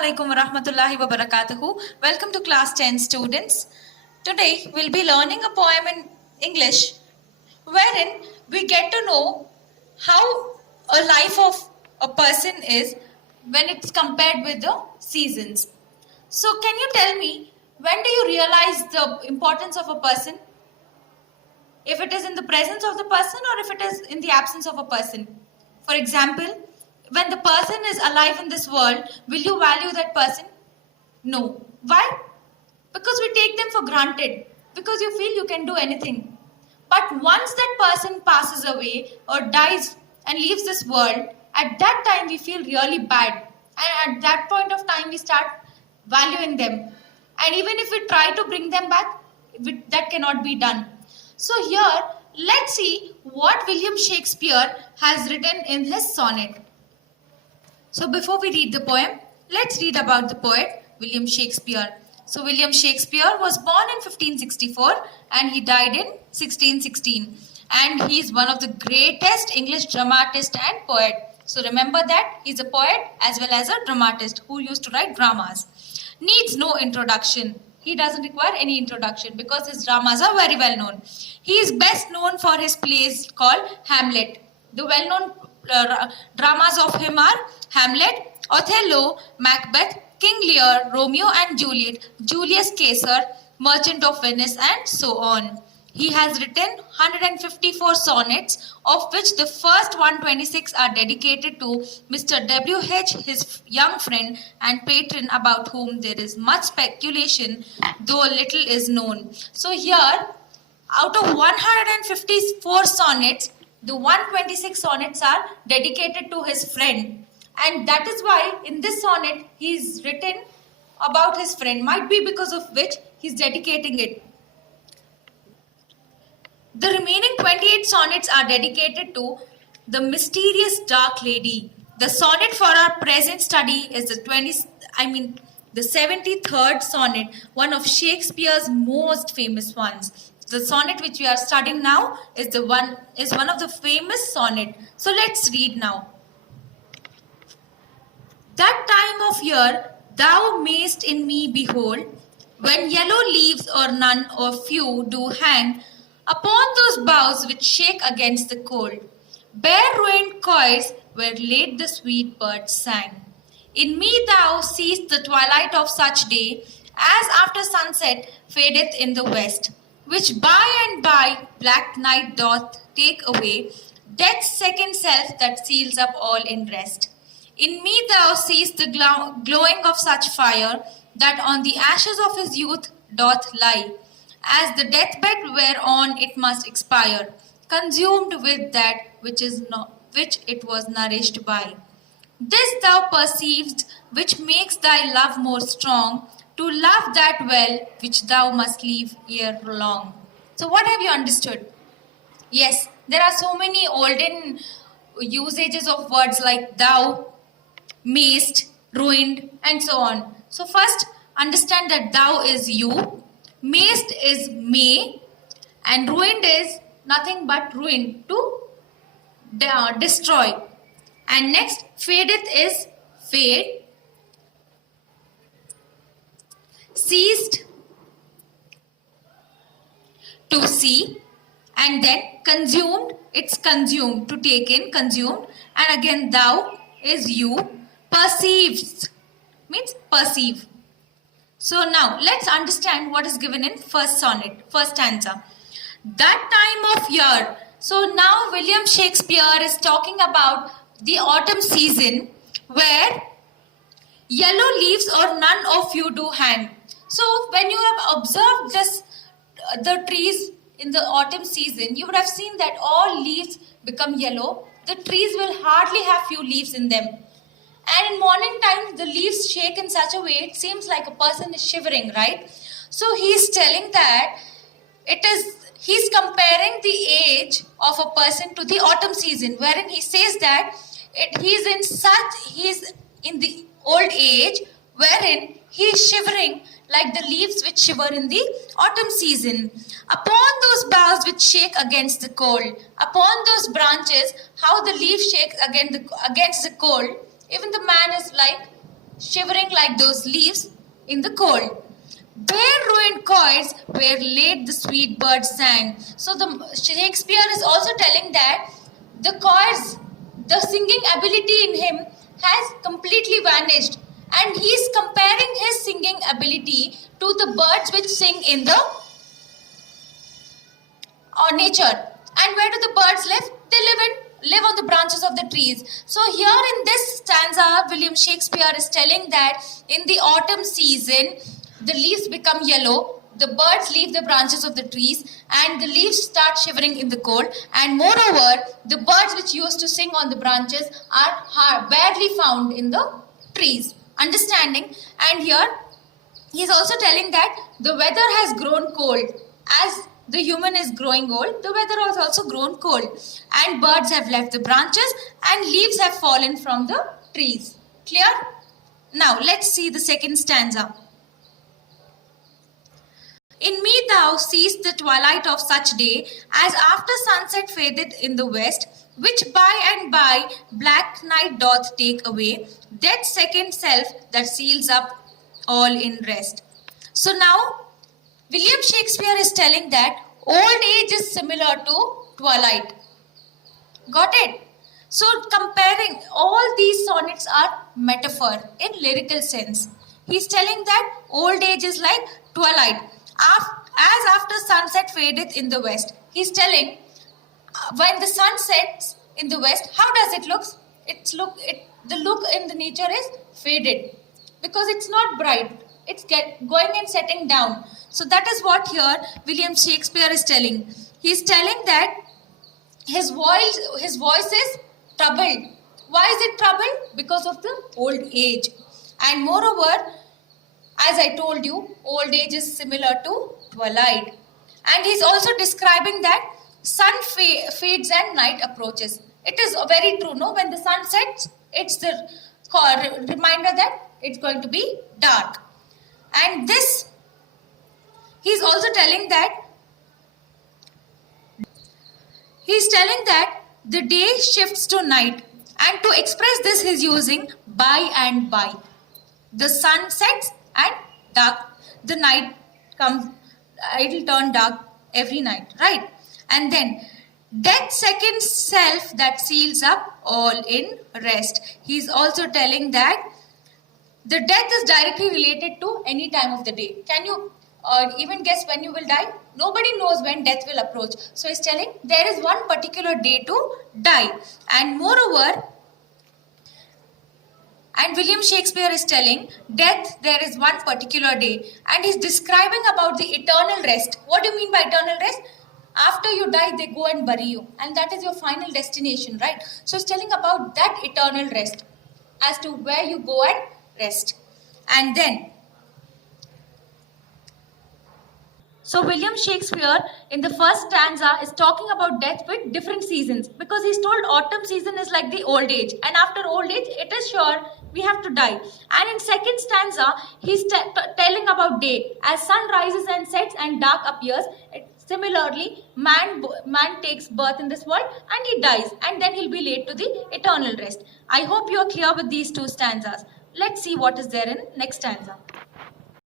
alaikum wa rahmatullahi wa barakatuhu. Welcome to class 10 students. Today we'll be learning a poem in English wherein we get to know how a life of a person is when it's compared with the seasons. So can you tell me, when do you realize the importance of a person? If it is in the presence of the person or if it is in the absence of a person. For example, when the person is alive in this world, will you value that person? No. Why? Because we take them for granted. Because you feel you can do anything. But once that person passes away or dies and leaves this world, at that time we feel really bad. And at that point of time we start valuing them. And even if we try to bring them back, that cannot be done. So here, let's see what William Shakespeare has written in his sonnet. So before we read the poem, let's read about the poet William Shakespeare. So William Shakespeare was born in 1564 and he died in 1616. And he is one of the greatest English dramatist and poet. So remember that he's a poet as well as a dramatist who used to write dramas. Needs no introduction. He doesn't require any introduction because his dramas are very well known. He is best known for his plays called Hamlet. The well-known dramas of him are Hamlet, Othello, Macbeth, King Lear, Romeo and Juliet, Julius Caesar, Merchant of Venice, and so on. He has written 154 sonnets, of which the first 126 are dedicated to Mr. W.H., his young friend and patron, about whom there is much speculation, though little is known. So here, out of 154 sonnets, the 126 sonnets are dedicated to his friend. And that is why in this sonnet he is written about his friend, might be because of which he is dedicating it. The remaining 28 sonnets are dedicated to the mysterious dark lady. The sonnet for our present study is the 73rd sonnet, one of Shakespeare's most famous ones. The sonnet which we are studying now is one of the famous sonnet. So let's read now. That time of year thou mayst in me behold, when yellow leaves or none or few do hang upon those boughs which shake against the cold. Bare ruined coys where late the sweet birds sang. In me thou seest the twilight of such day, as after sunset fadeth in the west, which by and by black night doth take away, death's second self that seals up all in rest. In me thou seest the glowing of such fire, that on the ashes of his youth doth lie, as the deathbed whereon it must expire, consumed with that which it was nourished by. This thou perceivest, which makes thy love more strong, to love that well which thou must leave ere long. So what have you understood? Yes, there are so many olden usages of words like thou, mayst, ruined, and so on. So first, understand that thou is you, mayst is may, and ruined is nothing but ruin, to destroy. And next, fadeth is fade, ceased, to see, and then consumed, it's consumed, to take in, consumed, and again thou is you, perceives, means perceive. So now let's understand what is given in first sonnet, first stanza. That time of year. So now William Shakespeare is talking about the autumn season where yellow leaves or none of you do hang. So when you have observed the trees in the autumn season, you would have seen that all leaves become yellow. The trees will hardly have few leaves in them. And in morning time, the leaves shake in such a way, it seems like a person is shivering, right? So he is telling that he's comparing the age of a person to the autumn season, wherein he says that he's in the old age, wherein he is shivering like the leaves which shiver in the autumn season. Upon those boughs which shake against the cold, upon those branches, how the leaves shake against the cold, even the man is like shivering like those leaves in the cold. Bare ruined chords where late the sweet birds sang. So the Shakespeare is also telling that the chords, the singing ability in him has completely vanished, and he is comparing his singing ability to the birds which sing in the nature. And where do the birds live? They live on the branches of the trees. So here in this stanza, William Shakespeare is telling that in the autumn season, the leaves become yellow, the birds leave the branches of the trees, and the leaves start shivering in the cold. And moreover, the birds which used to sing on the branches are barely found in the trees. Understanding? And here he is also telling that the weather has grown cold. As the human is growing old, the weather has also grown cold, and birds have left the branches and leaves have fallen from the trees. Clear? Now let's see the second stanza. In me thou seest the twilight of such day, as after sunset fadeth in the west, which by and by black night doth take away, death's second self that seals up all in rest. So now, William Shakespeare is telling that old age is similar to twilight. Got it? So comparing all these sonnets are metaphor in lyrical sense. He's telling that old age is like twilight. As after sunset fadeth in the west. He's telling when the sun sets in the west, how does it look? The look in the nature is faded because it's not bright. It's going and setting down. So that is what here William Shakespeare is telling. He's telling that his voice is troubled. Why is it troubled? Because of the old age. And moreover, as I told you, old age is similar to twilight. And he's also describing that sun fades and night approaches. It is very true, no? When the sun sets, it's the reminder that it's going to be dark. And this, he's also telling that the day shifts to night. And to express this, he's using by and by. The sun sets and dark, the night comes, it will turn dark every night, right? And then death second self that seals up all in rest. He's also telling that the death is directly related to any time of the day. Can you even guess when you will die? Nobody knows when death will approach. So he's telling there is one particular day to die. And moreover, and William Shakespeare is telling death, there is one particular day. And he's describing about the eternal rest. What do you mean by eternal rest? After you die, they go and bury you. And that is your final destination, right? So he's telling about that eternal rest as to where you go and rest. And then, so William Shakespeare in the first stanza is talking about death with different seasons, because he's told autumn season is like the old age, and after old age it is sure we have to die. And in second stanza he's telling about day, as sun rises and sets and dark appears. Similarly, man takes birth in this world and he dies, and then he'll be laid to the eternal rest. I hope you are clear with these two stanzas. Let's see what is there in next stanza.